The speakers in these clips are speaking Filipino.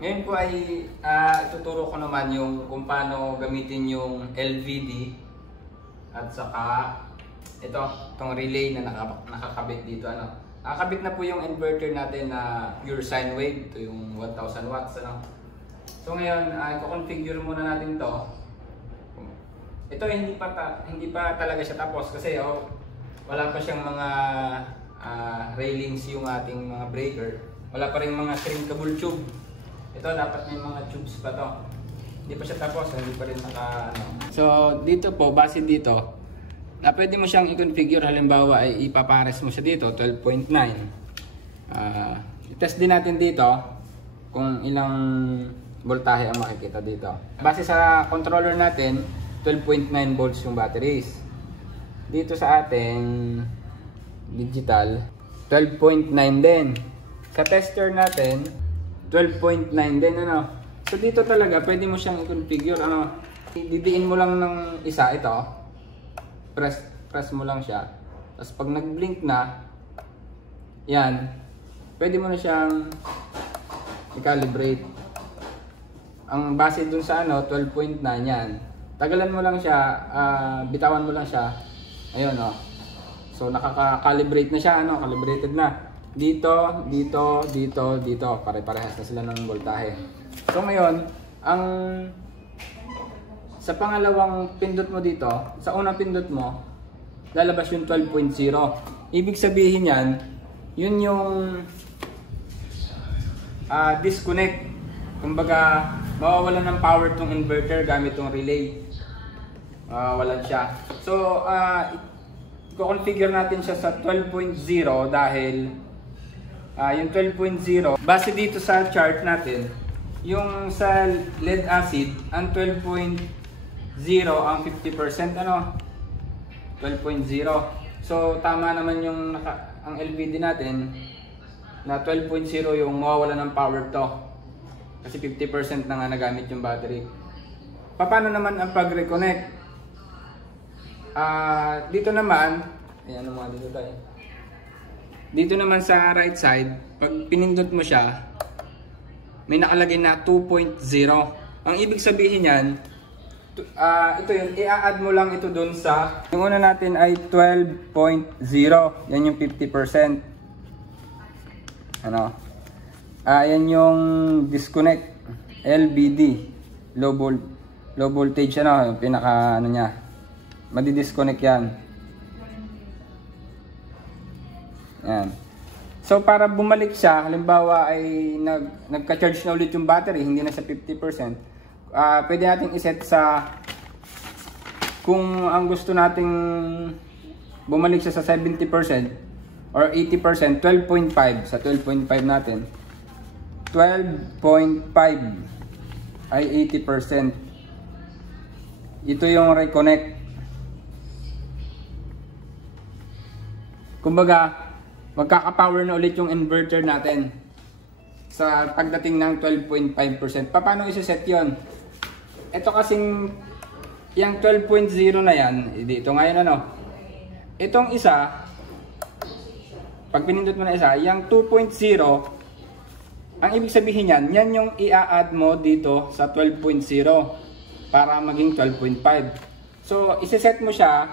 Ngayon po ay tuturo ko naman yung kung paano gamitin yung LVD at saka itong relay na nakakabit dito. Nakakabit na po yung inverter natin na pure sine wave. Ito yung 1000 watts. So ngayon, i-configure muna natin to. Ito hindi pa talaga siya tapos kasi wala pa siyang mga railings yung ating mga breaker. Wala pa rin mga shrinkable tube. Ito dapat may mga tubes pa to. Hindi pa siya tapos, hindi pa rin So dito po, base dito, na pwede mo siyang i-configure. Halimbawa ay ipapares mo siya dito, 12.9. I-test din natin dito kung ilang voltahe ang makikita dito. Base sa controller natin, 12.9 volts yung batteries. Dito sa ating digital, 12.9 din. Sa tester natin, 12.9 din. So dito talaga pwede mo siyang i-configure. Didiin mo lang ng isa ito. Press mo lang siya. Tapos pag nag-blink na, yan, pwede mo na siyang i-calibrate. Ang base dun sa 12.9 yan. Tagalan mo lang siya, bitawan mo lang siya. Ayun So nakaka-calibrate na siya, calibrated na. Dito, dito, dito, dito. Pare-parehas na sila ng voltahe. So ngayon, sa pangalawang pindot mo dito, sa unang pindot mo, lalabas yung 12.0. Ibig sabihin yan, yun yung disconnect. Kumbaga, mawawalan ng power tong inverter gamit tong relay. Mawawalan siya. So, i-configure natin siya sa 12.0 dahil yung 12.0, base dito sa chart natin, yung sa lead acid, ang 12.0 ang 50%, 12.0. So tama naman yung ang LVD natin na 12.0 yung mawawala ng power to. Kasi 50% na nga nagamit yung battery. Paano naman ang pag-reconnect? Dito naman, ayan mga dito tayo. Dito naman sa right side, pag pinindot mo siya, may nakalagay na 2.0. Ang ibig sabihin yan, ito yun, i-add mo lang ito dun sa, yung una natin ay 12.0. Yan yung 50%. Yan yung disconnect, LVD, low voltage, yung pinaka niya. Madi-disconnect yan. Yan. So para bumalik siya, halimbawa ay nagka-charge na ulit yung battery, hindi na siya 50%. Pwede nating iset sa, kung ang gusto nating bumalik siya sa 70% or 80%, 12.5 sa 12.5 natin. 12.5 ay 80%. Ito yung reconnect. Kumbaga, magkaka-power na ulit yung inverter natin sa pagdating ng 12.5%. Paano isa-set yun? Ito kasing yung 12.0 na yan, dito ngayon itong isa, pag pinindot mo na isa, yung 2.0, ang ibig sabihin yan yung i-add mo dito sa 12.0 para maging 12.5. So, isa-set mo siya,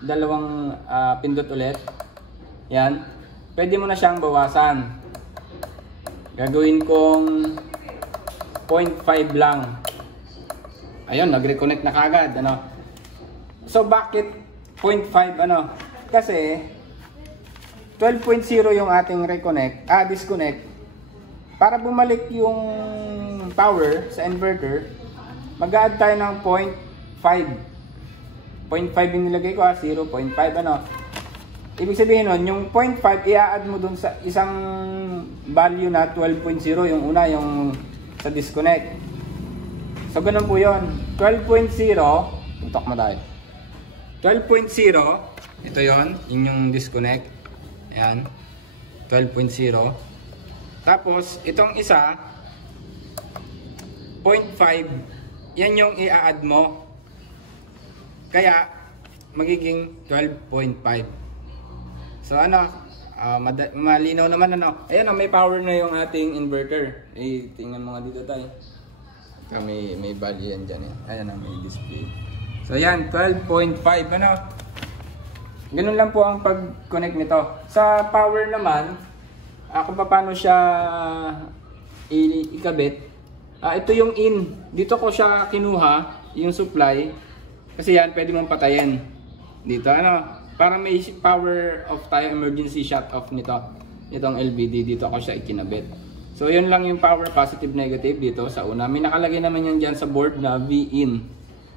dalawang pindot ulit. Yan. Pwede mo na siyang bawasan. Gagawin kong 0.5 lang. Ayun, nag-reconnect na kagad. So, bakit 0.5? Kasi 12.0 yung ating disconnect. Para bumalik yung power sa inverter, mag-add tayo ng 0.5. 0.5 yung nilagay ko, 0.5 Ibig sabihin nun, yung 0.5 i-add mo dun sa isang value na 12.0, yung una, yung sa disconnect. So, ganun po yun. 12.0, tutok mo tayo. 12.0, ito yun yung disconnect. Ayan, 12.0. Tapos, itong isa, 0.5, yan yung i-add mo. Kaya, magiging 12.5. So malinaw naman ano. Ayan, may power na yung ating inverter. Tingnan mo nga dito tayo. May value yan dyan. Ayan, may display. So yan, 12.5 ano. Ganun lang po ang pag-connect nito. Sa power naman, kung paano siya ikabit. Ito yung in. Dito ko siya kinuha, yung supply. Kasi yan, pwede mong patayin. Dito, ano, para may power off tayo, emergency shut off nito. Itong LVD, dito ko siya ikinabit. So, yun lang yung power positive negative dito sa una. May nakalagay naman yan dyan sa board na V in,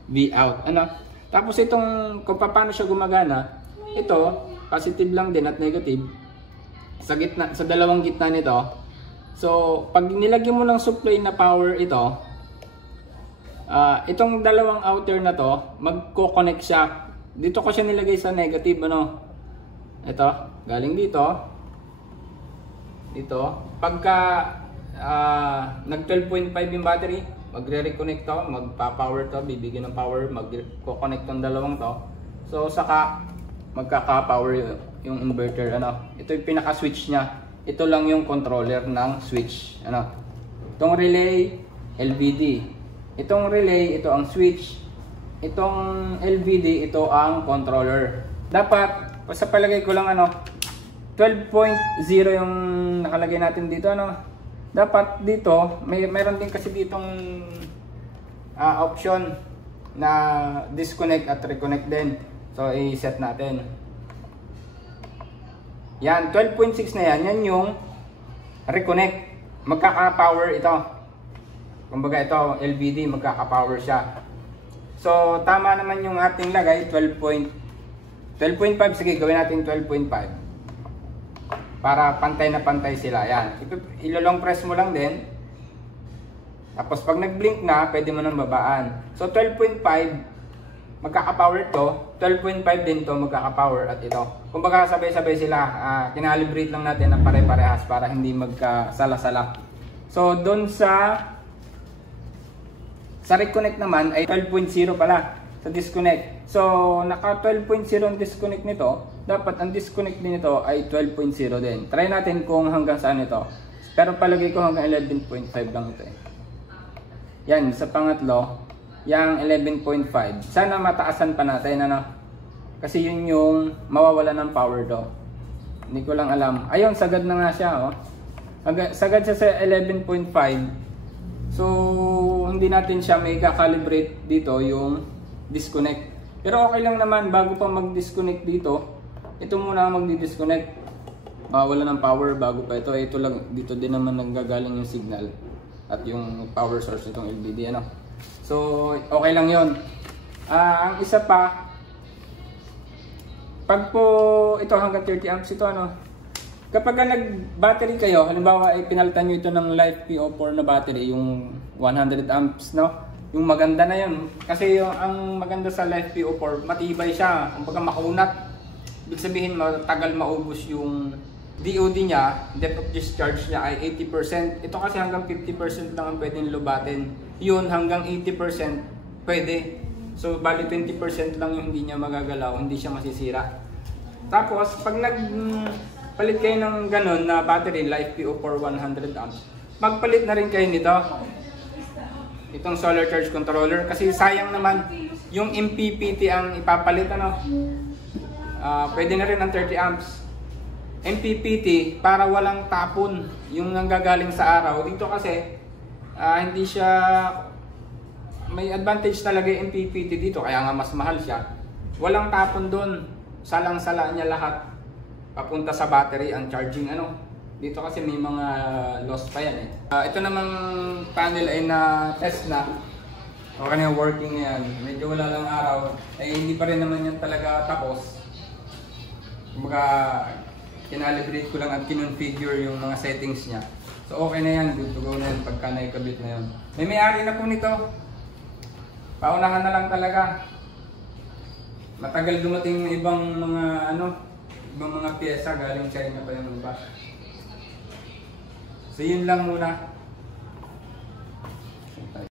V out. Ano? Tapos itong, kung paano siya gumagana, ito, positive lang din at negative. Sa gitna, sa dalawang gitna nito. So, pag nilagyan mo ng supply na power ito, itong dalawang outer na to, magko-connect siya. Dito ko siya nilagay sa negative, ano. Ito, galing dito. Dito. Pagka nag 12.5 yung battery, magre-reconnect to, magpa-power to, bibigyan ng power, magko-connect tong dalawang to. So, saka magkaka-power yung inverter, ano. Ito yung pinaka-switch niya. Ito lang yung controller ng switch, ano. Itong relay, LVD. Itong relay, ito ang switch. Itong LVD, ito ang controller. Dapat, sa palagay ko lang, ano, 12.0 yung nakalagay natin dito, ano. Dapat dito, mayroon din kasi ditong option na disconnect at reconnect din. So, i-set natin. Yan, 12.6 na yan. Yan yung reconnect. Magkaka-power ito. Kumbaga ito, LVD, magkaka-power siya. So, tama naman yung ating lagay, 12.5. Sige, gawin natin 12.5. Para pantay na pantay sila. Yan. Ilo-long press mo lang din. Tapos pag nag-blink na, pwede mo nang babaan. So, 12.5, magkaka-power to. 12.5 din to, magkaka-power at ito. Kumbaga sabay-sabay sila. Kinalibrate lang natin na pare-parehas para hindi magkasala-sala. So, doon sa reconnect naman ay 12.0 pala sa disconnect. So, naka 12.0 ang disconnect nito. Dapat ang disconnect din ito ay 12.0 din. Try natin kung hanggang saan ito. Pero palagay ko hanggang 11.5 lang ito. Yan, sa pangatlo, yung 11.5. Sana mataasan pa natin, ano? Kasi yun yung mawawala ng power do. Hindi ko lang alam. Ayun, sagad na nga siya, oh. Sagad siya sa 11.5. So, hindi natin siya may kakalibrate dito yung disconnect. Pero okay lang naman, bago pa mag-disconnect dito, ito muna magdi-disconnect. Wala ng power bago pa ito. Ito lang, dito din naman nanggagaling yung signal at yung power source nitong LVD, ano. So, okay lang yon. Ang isa pa, pag po ito hanggang 30 amps ito, ano, kapag nag-battery kayo, halimbawa ay pinalitan nyo ito ng LiFePO4 na battery, yung 100 amps, no? Yung maganda na yun. Kasi ang maganda sa LiFePO4, matibay siya. Kumbaga makunat. Ibig sabihin, matagal maubos yung DOD niya, depth of discharge niya ay 80%. Ito kasi hanggang 50% lang ang pwedeng lubatin. Yun, hanggang 80% pwede. So, bali 20% lang yung hindi niya magagalaw, hindi siya masisira. Tapos, pag palit kayo ng ganun na battery, LiFePO4 100 amps, magpalit na rin kayo nito. Itong solar charge controller. Kasi sayang naman, yung MPPT ang ipapalit, ano. Pwede na rin ang 30 amps. MPPT, para walang tapon yung nanggagaling sa araw. Dito kasi, hindi siya, may advantage talaga yung MPPT dito, kaya nga mas mahal siya. Walang tapon doon. Salang-sala niya lahat. Papunta sa battery ang charging, ano. Dito kasi may mga loss pa yan, eh. Ito namang panel ay na-test na. Okay na yung working yan. Medyo wala lang araw. Hindi pa rin naman yan talaga tapos. Kumbaga, kinalibrate ko lang at kinonfigure yung mga settings niya. So okay na yan. Good to go na yan pagka naikabit na yan. May-ari na po nito. Paunahan na lang talaga. Matagal dumating yung ibang mga ibang mga pyesa galing China pa yung iba. So yun lang muna.